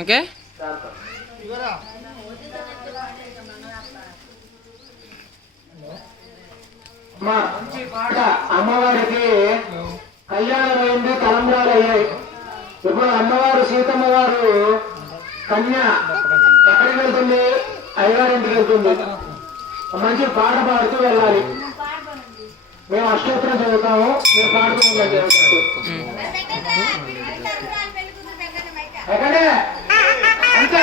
Okay. అమ్మవారికి కళ్యాణం అయింది, తలంబ్రాలు అయ్యాయి. ఇప్పుడు అమ్మవారు సీతమ్మ వారు కన్య ఎక్కడికి వెళ్తుంది? అయ్యగారింటికి వెళ్తుంది. మంచి పాట పాడుతూ వెళ్ళాలి. మేము అష్టోత్తరం చదువుతాము, మీరు పాడుతూ ఉండండి. ఎక్కడే అంతే